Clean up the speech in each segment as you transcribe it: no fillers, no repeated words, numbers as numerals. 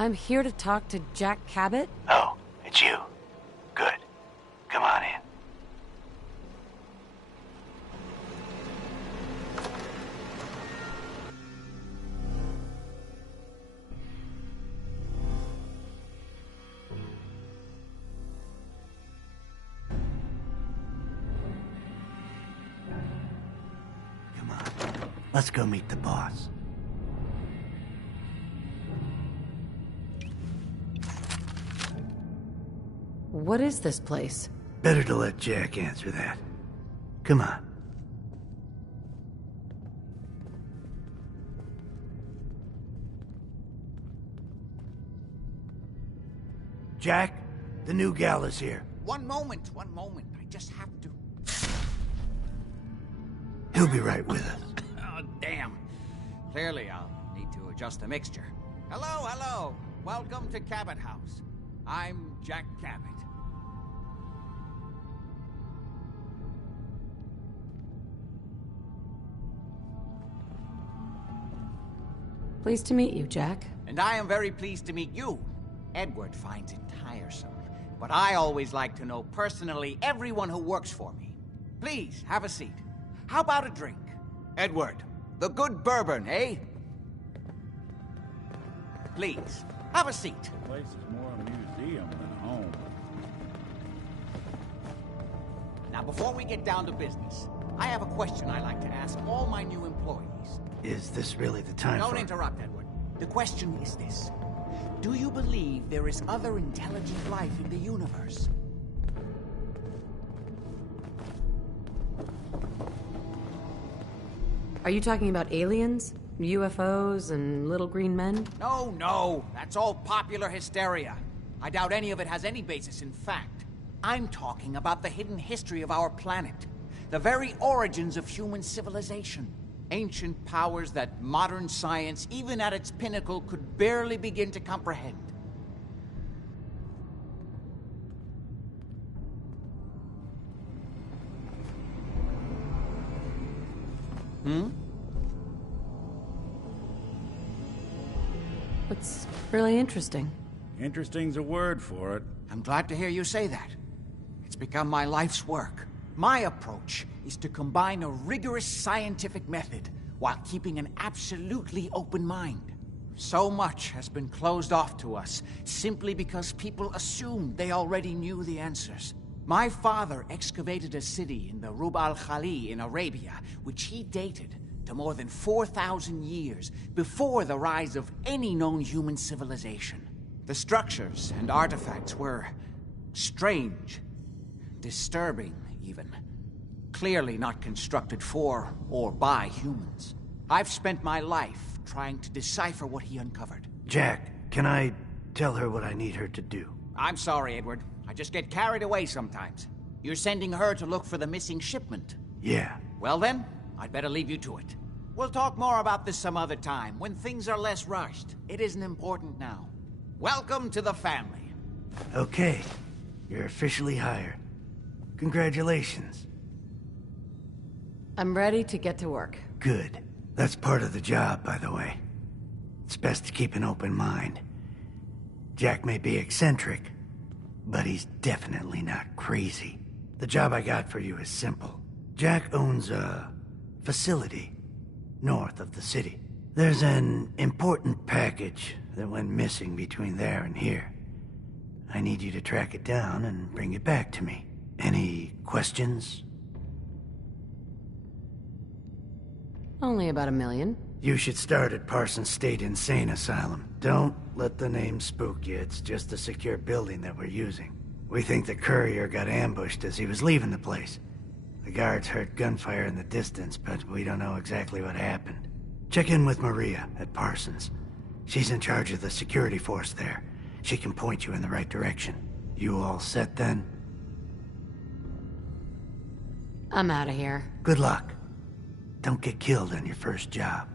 I'm here to talk to Jack Cabot. Oh, it's you. Good. Come on in. Come on. Let's go meet the boss. What is this place? Better to let Jack answer that. Come on. Jack, the new gal is here. One moment. I just have to... He'll be right with us. Oh, damn. Clearly, I'll need to adjust the mixture. Hello. Welcome to Cabot House. I'm Jack Cabot. Pleased to meet you, Jack. And I am very pleased to meet you. Edward finds it tiresome, but I always like to know personally everyone who works for me. Please, have a seat. How about a drink? Edward, the good bourbon, eh? Please, have a seat. This place is more a museum than home. Now, before we get down to business, I have a question I like to ask all my new employees. Is this really the time Don't for... interrupt, Edward. The question is this. Do you believe there is other intelligent life in the universe? Are you talking about aliens? UFOs and little green men? No. That's all popular hysteria. I doubt any of it has any basis in fact. I'm talking about the hidden history of our planet. The very origins of human civilization. Ancient powers that modern science, even at its pinnacle, could barely begin to comprehend. What's really interesting? Interesting's a word for it. I'm glad to hear you say that. It's become my life's work. My approach is to combine a rigorous scientific method while keeping an absolutely open mind. So much has been closed off to us simply because people assumed they already knew the answers. My father excavated a city in the Rub al-Khali in Arabia, which he dated to more than 4,000 years before the rise of any known human civilization. The structures and artifacts were strange, disturbing even. Clearly not constructed for or by humans. I've spent my life trying to decipher what he uncovered. Jack, can I tell her what I need her to do? I'm sorry, Edward. I just get carried away sometimes. You're sending her to look for the missing shipment. Yeah. Well then, I'd better leave you to it. We'll talk more about this some other time, when things are less rushed. It isn't important now. Welcome to the family. Okay. You're officially hired. Congratulations. I'm ready to get to work. Good. That's part of the job, by the way. It's best to keep an open mind. Jack may be eccentric, but he's definitely not crazy. The job I got for you is simple. Jack owns a facility north of the city. There's an important package that went missing between there and here. I need you to track it down and bring it back to me. Any questions? Only about 1 million. You should start at Parsons State Insane Asylum. Don't let the name spook you. It's just a secure building that we're using. We think the courier got ambushed as he was leaving the place. The guards heard gunfire in the distance, but we don't know exactly what happened. Check in with Maria at Parsons. She's in charge of the security force there. She can point you in the right direction. You all set then? I'm out of here. Good luck. Don't get killed on your first job.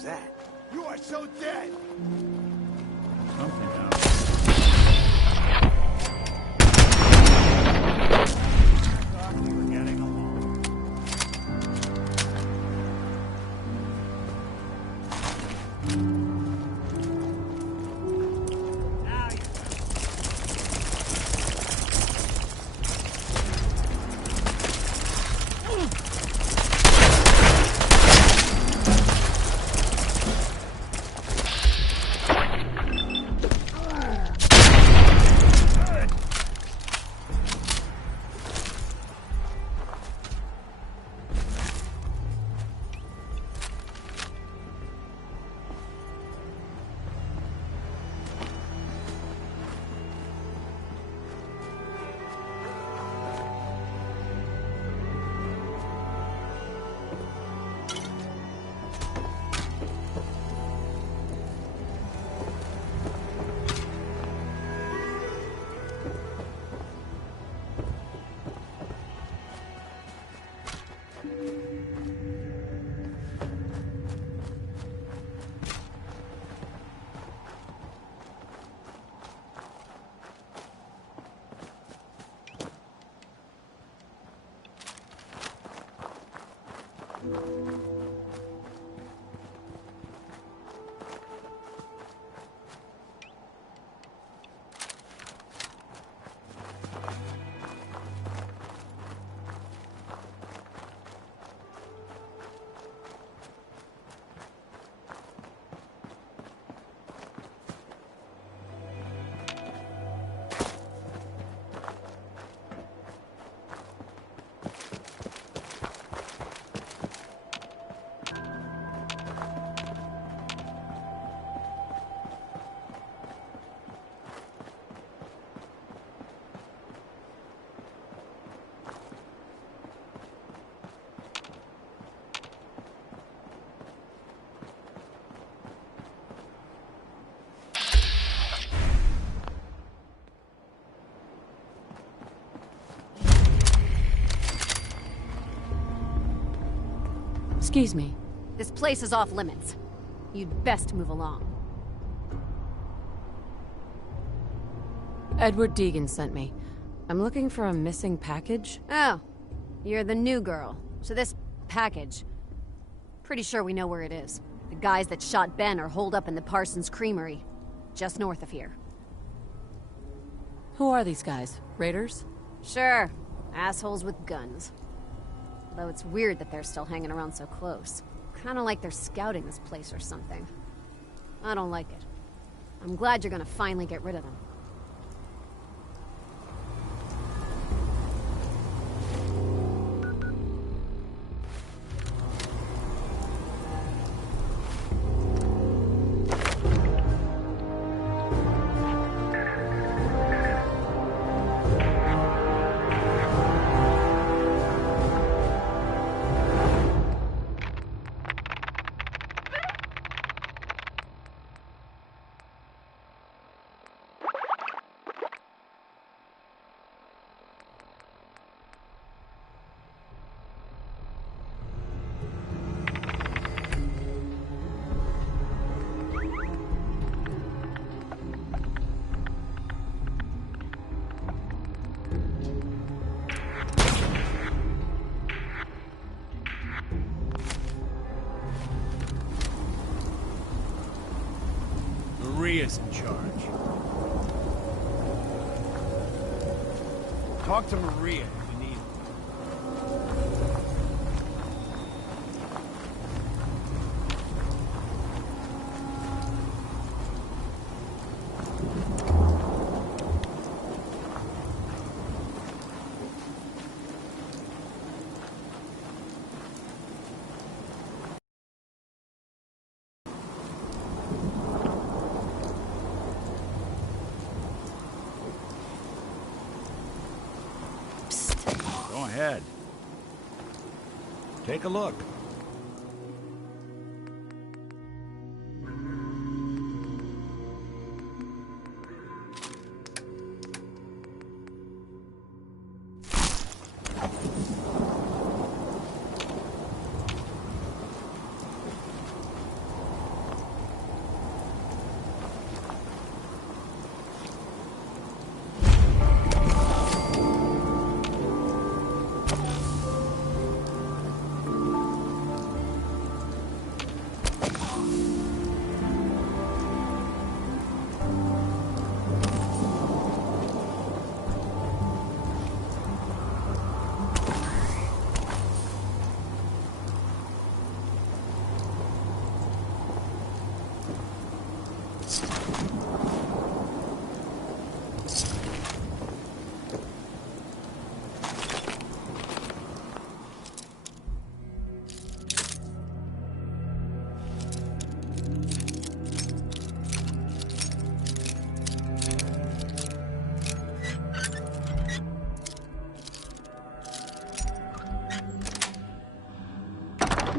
was that? You are so dead! Something else. Thought we were getting along. Now you Excuse me. This place is off limits. You'd best move along. Edward Deegan sent me. I'm looking for a missing package. Oh, you're the new girl. So this package... Pretty sure we know where it is. The guys that shot Ben are holed up in the Parsons Creamery, just north of here. Who are these guys? Raiders? Sure, assholes with guns. Though it's weird that they're still hanging around so close. Kinda like they're scouting this place or something. I don't like it. I'm glad you're gonna finally get rid of them. Maria's in charge. Talk to Maria if you need her. Go ahead. Take a look.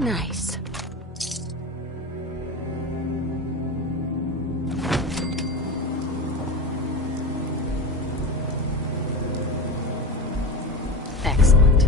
Nice. Excellent.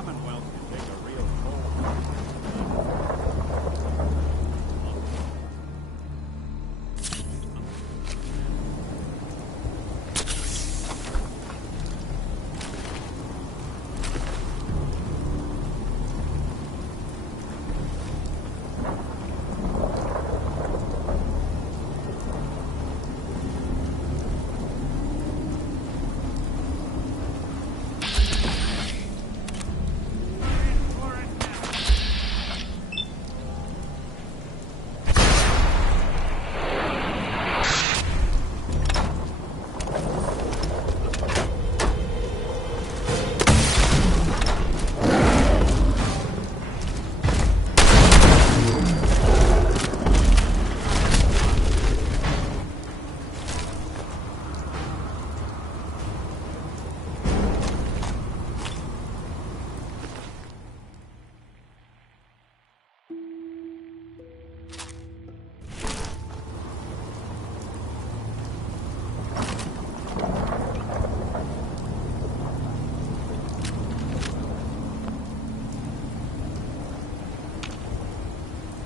Commonwealth can take a real toll.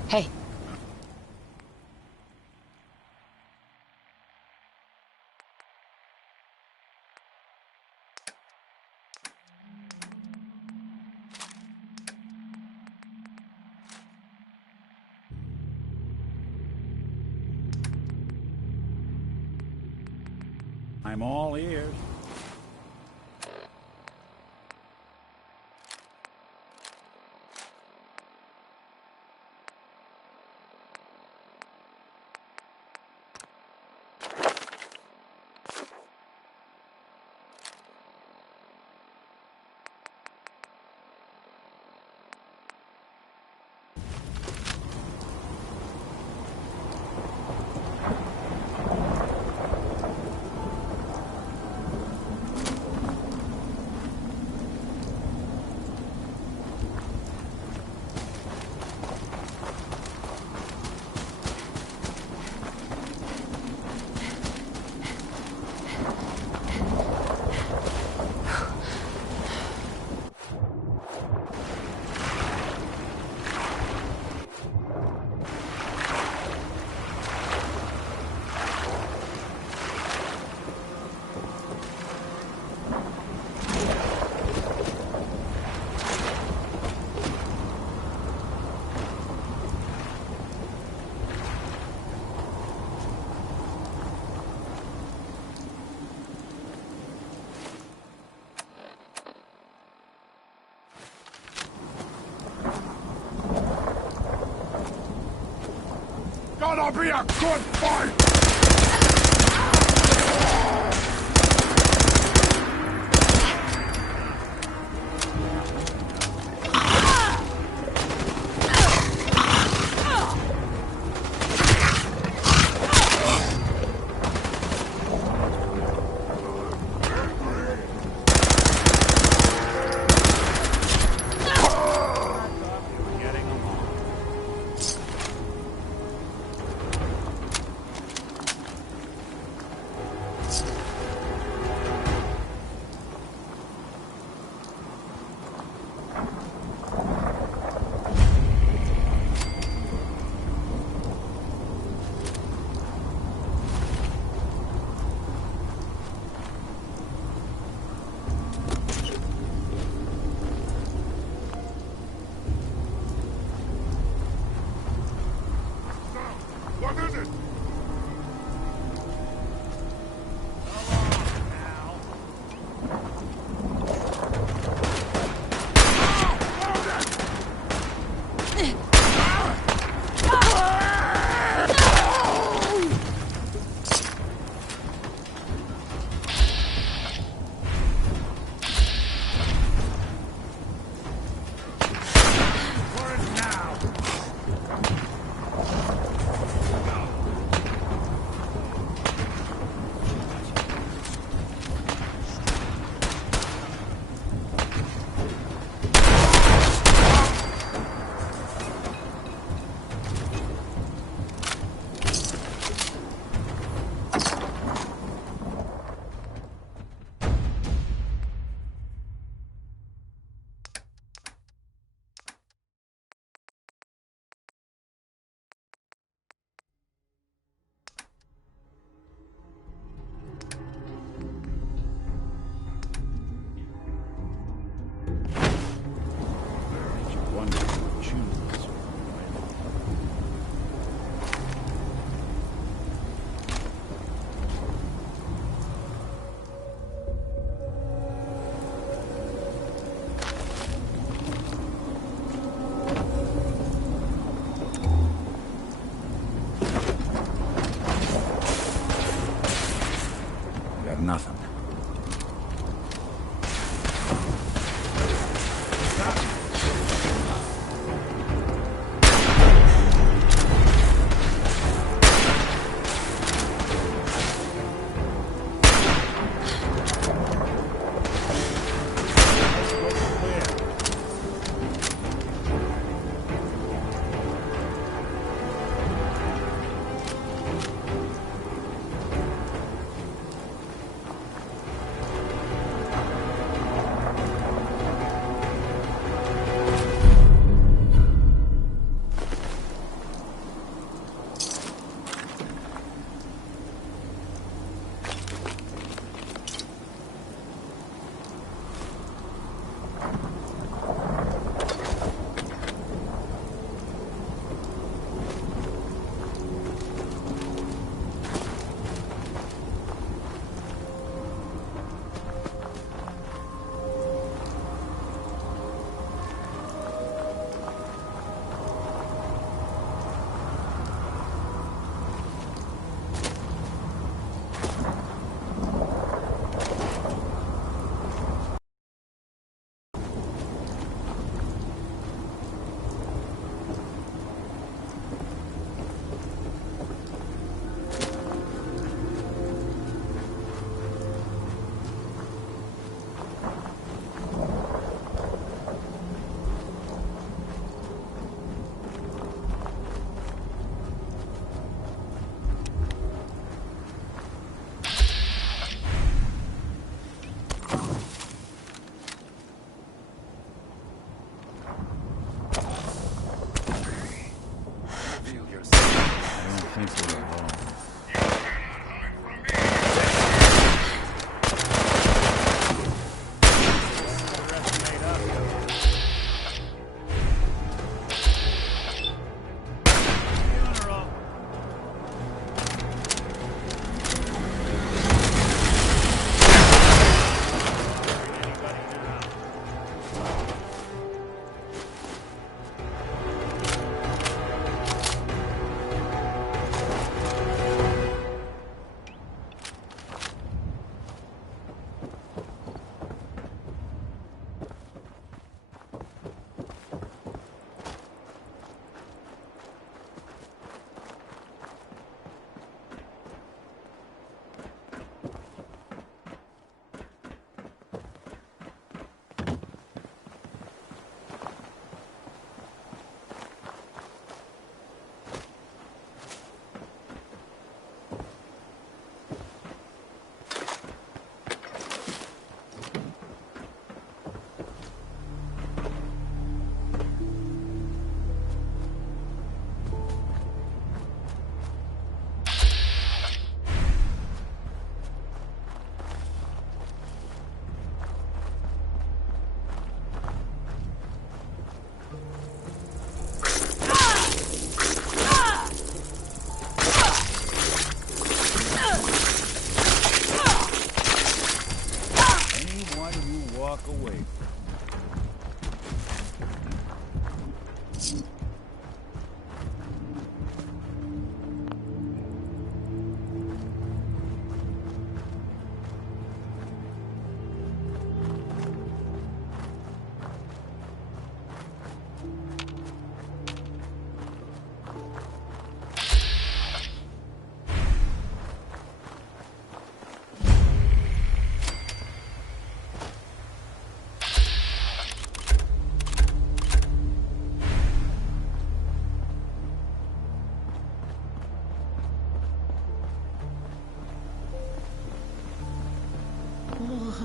Hey. I'm all ears. Gonna be a good fight! Getting along. got nothing.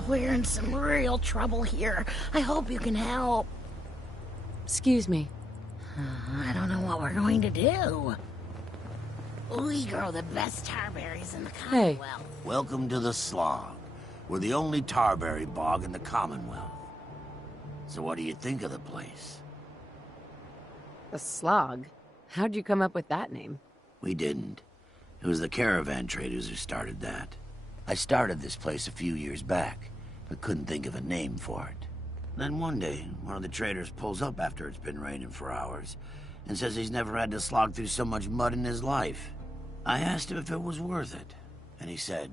We're in some real trouble here. I hope you can help. Excuse me. I don't know what we're going to do. We grow the best tarberries in the Hey. Commonwealth. Welcome to the Slog. We're the only tarberry bog in the Commonwealth. So what do you think of the place? The Slog? How'd you come up with that name? We didn't. It was the caravan traders who started that. I started this place a few years back, but couldn't think of a name for it. Then one day, one of the traders pulls up after it's been raining for hours and says he's never had to slog through so much mud in his life. I asked him if it was worth it, and he said,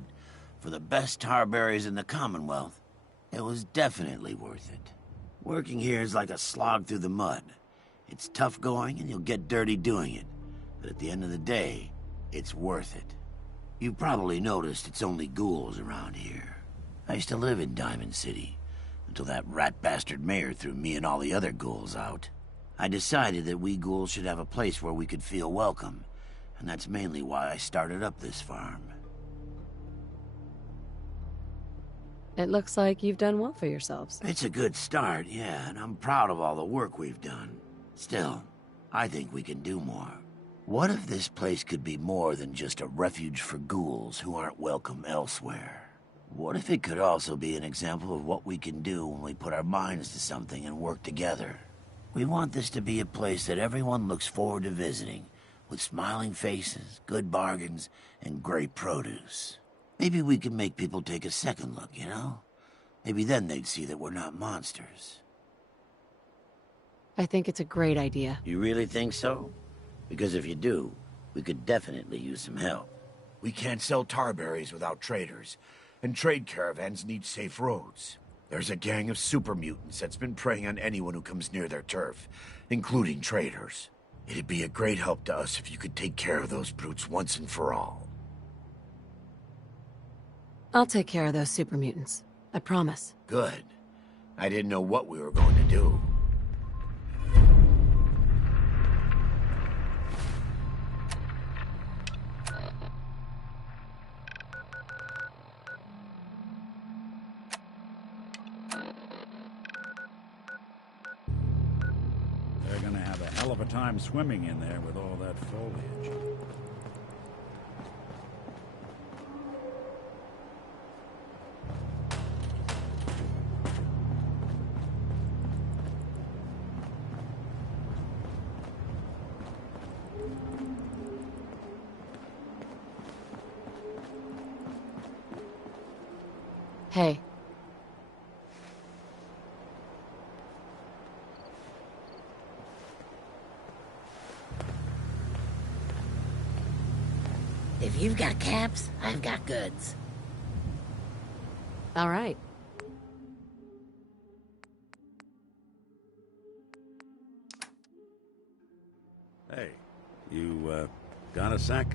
For the best tarberries in the Commonwealth, it was definitely worth it. Working here is like a slog through the mud. It's tough going and you'll get dirty doing it. But at the end of the day, it's worth it. You've probably noticed it's only ghouls around here. I used to live in Diamond City, until that rat bastard mayor threw me and all the other ghouls out. I decided that we ghouls should have a place where we could feel welcome, and that's mainly why I started up this farm. It looks like you've done well for yourselves. It's a good start, yeah, and I'm proud of all the work we've done. Still, I think we can do more. What if this place could be more than just a refuge for ghouls who aren't welcome elsewhere? What if it could also be an example of what we can do when we put our minds to something and work together? We want this to be a place that everyone looks forward to visiting, with smiling faces, good bargains, and great produce. Maybe we can make people take a second look, you know? Maybe then they'd see that we're not monsters. I think it's a great idea. You really think so? Because if you do, we could definitely use some help. We can't sell tarberries without traders, and trade caravans need safe roads. There's a gang of super mutants that's been preying on anyone who comes near their turf, including traders. It'd be a great help to us if you could take care of those brutes once and for all. I'll take care of those super mutants. I promise. Good. I didn't know what we were going to do. They're gonna have a hell of a time swimming in there with all that foliage. Hey. If you've got caps, I've got goods. All right. Hey, you, got a sec?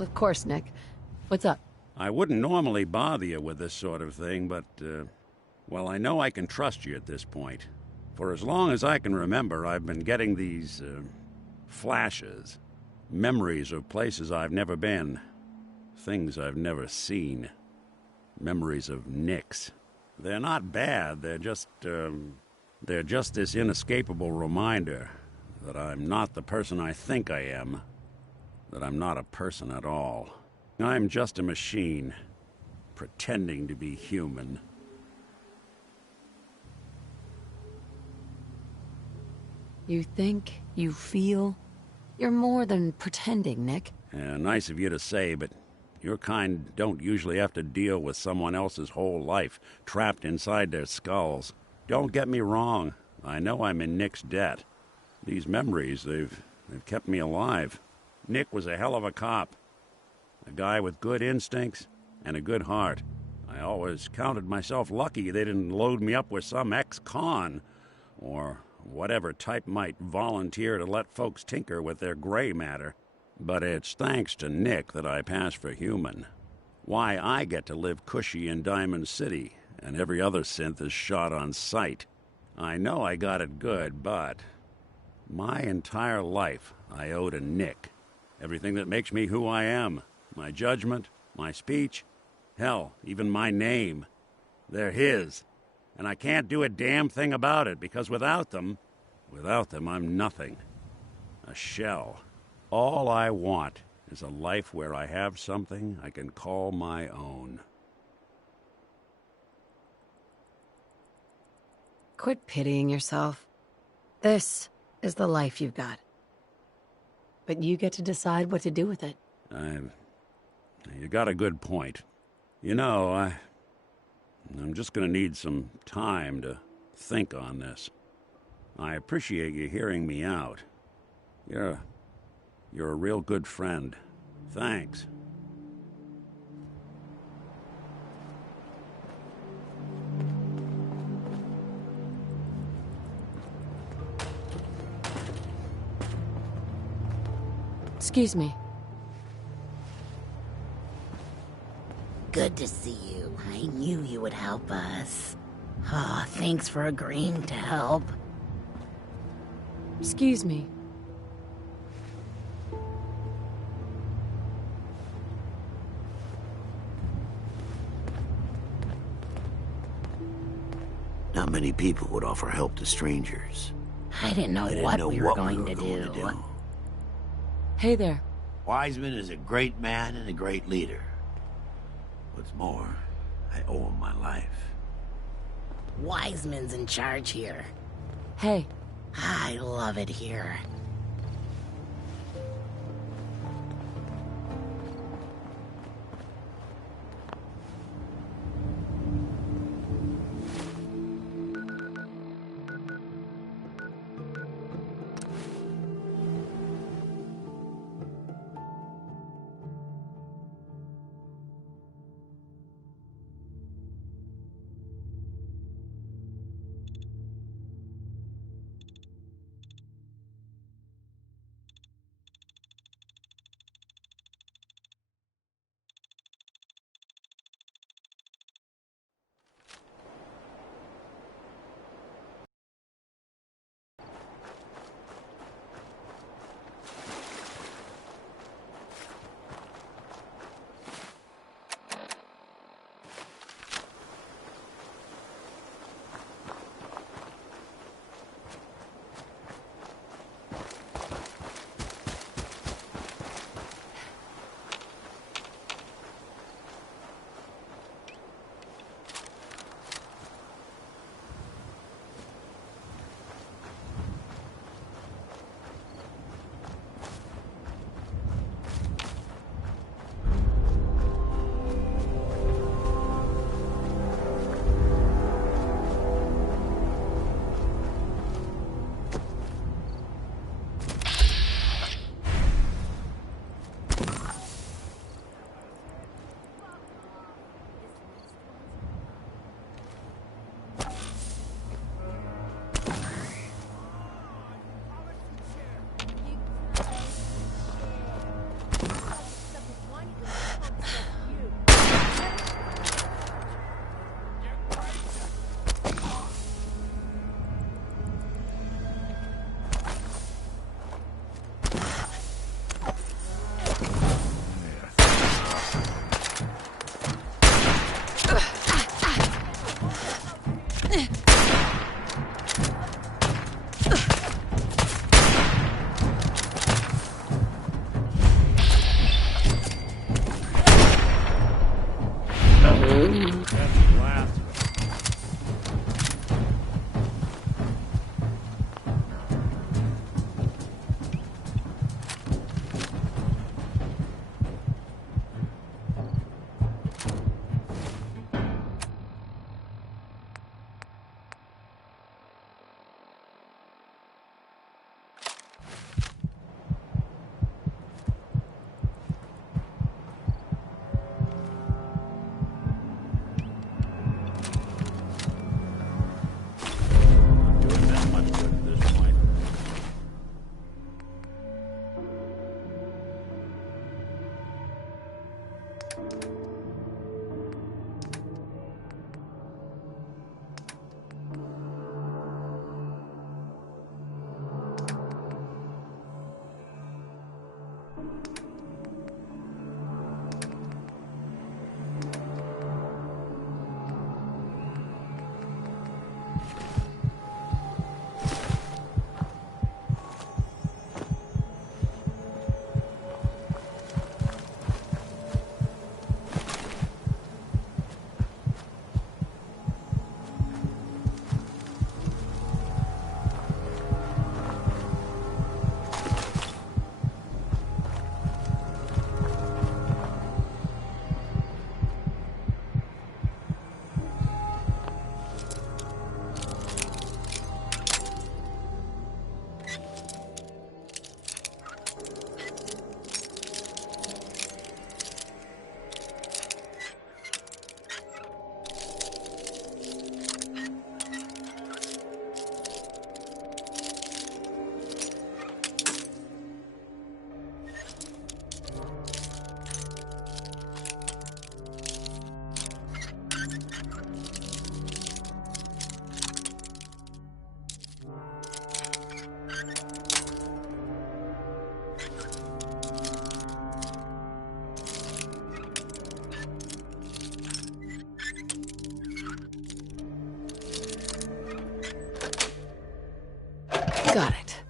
Of course, Nick. What's up? I wouldn't normally bother you with this sort of thing, but, well, I know I can trust you at this point. For as long as I can remember, I've been getting these, flashes. Memories of places I've never been. Things I've never seen. Memories of Nicks. They're not bad, they're just this inescapable reminder that I'm not the person I think I am. That I'm not a person at all. I'm just a machine, pretending to be human. You think, you feel. You're more than pretending, Nick. Yeah, nice of you to say, but your kind don't usually have to deal with someone else's whole life trapped inside their skulls. Don't get me wrong. I know I'm in Nick's debt. These memories, they've kept me alive. Nick was a hell of a cop. A guy with good instincts and a good heart. I always counted myself lucky they didn't load me up with some ex-con, or whatever type might volunteer to let folks tinker with their gray matter. But it's thanks to Nick that I pass for human. Why I get to live cushy in Diamond City, and every other synth is shot on sight. I know I got it good, but my entire life I owe to Nick. Everything that makes me who I am. My judgment, my speech, hell, even my name. They're his. And I can't do a damn thing about it, because without them, I'm nothing. A shell. All I want is a life where I have something I can call my own. Quit pitying yourself. This is the life you've got. But you get to decide what to do with it. You got a good point. You know, I'm just gonna need some time to think on this. I appreciate you hearing me out. You're a real good friend. Thanks. Excuse me. Good to see you. I knew you would help us. Ah, thanks for agreeing to help. Excuse me. Not many people would offer help to strangers. I didn't know what we were going to do. Hey there. Wiseman is a great man and a great leader. What's more, I owe him my life. Wiseman's in charge here. Hey. I love it here. Got it.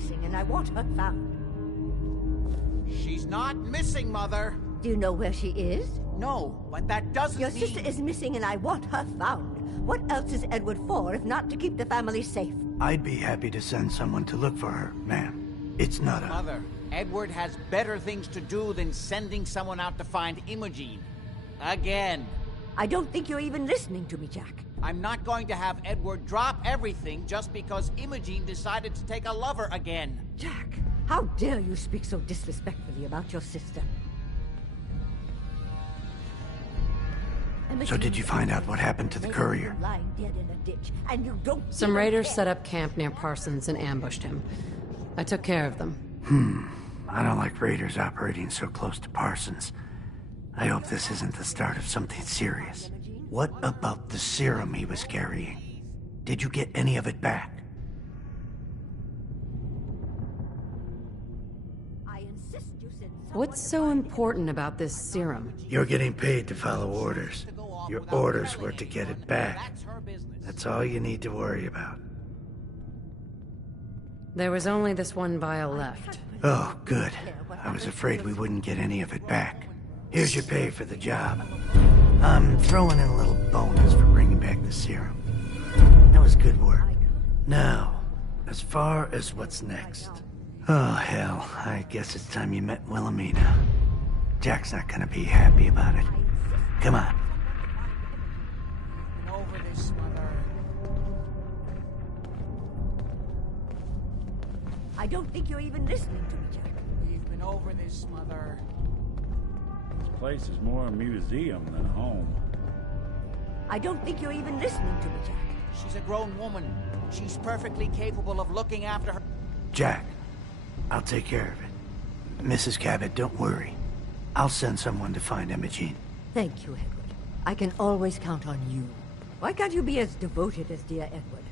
missing and I want her found. She's not missing, Mother. Do you know where she is? No, but that doesn't Your mean... sister is missing and I want her found. What else is Edward for if not to keep the family safe? I'd be happy to send someone to look for her, ma'am. It's not a... Mother, Edward has better things to do than sending someone out to find Imogene. Again. I don't think you're even listening to me, Jack. I'm not going to have Edward drop everything just because Imogene decided to take a lover again. Jack, how dare you speak so disrespectfully about your sister? So did you find out what happened to the courier? Lying dead in a ditch, and you don't Some raiders set up camp near Parsons and ambushed him. I took care of them. I don't like raiders operating so close to Parsons. I hope this isn't the start of something serious. What about the serum he was carrying? Did you get any of it back? I insist you send What's so important about this serum? You're getting paid to follow orders. Your orders were to get it back. That's her business. That's all you need to worry about. There was only this one vial left. Oh, good. I was afraid we wouldn't get any of it back. Here's your pay for the job. I'm throwing in a little bonus for bringing back the serum. That was good work. Now, as far as what's next. Oh, hell. I guess it's time you met Wilhelmina. Jack's not gonna be happy about it. Come on. Been over this, Mother. I don't think you're even listening to me, Jack. We've been over this, Mother. This place is more a museum than home. I don't think you're even listening to me, Jack. She's a grown woman. She's perfectly capable of looking after her... Jack, I'll take care of it. Mrs. Cabot, don't worry. I'll send someone to find Imogene. Thank you, Edward. I can always count on you. Why can't you be as devoted as dear Edward?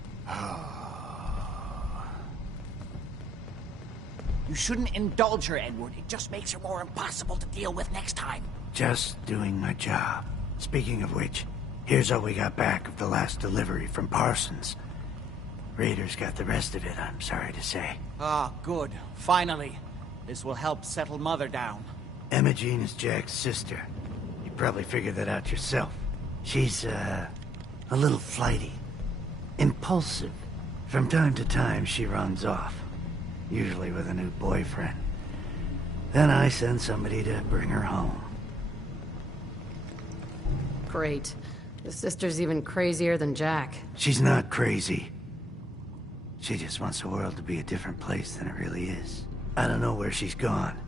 You shouldn't indulge her, Edward. It just makes her more impossible to deal with next time. Just doing my job. Speaking of which, here's all we got back of the last delivery from Parsons. Raiders got the rest of it, I'm sorry to say. Ah, good. Finally. This will help settle Mother down. Imogene is Jack's sister. You probably figured that out yourself. She's, a little flighty. Impulsive. From time to time, she runs off. Usually with a new boyfriend. Then I send somebody to bring her home. Great. The sister's even crazier than Jack. She's not crazy. She just wants the world to be a different place than it really is. I don't know where she's gone,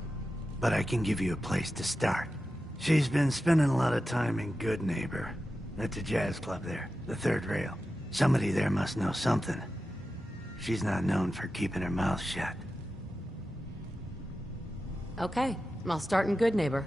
but I can give you a place to start. She's been spending a lot of time in Good Neighbor, at the jazz club there, the third rail. Somebody there must know something. She's not known for keeping her mouth shut. Okay, I'll start in Good Neighbor.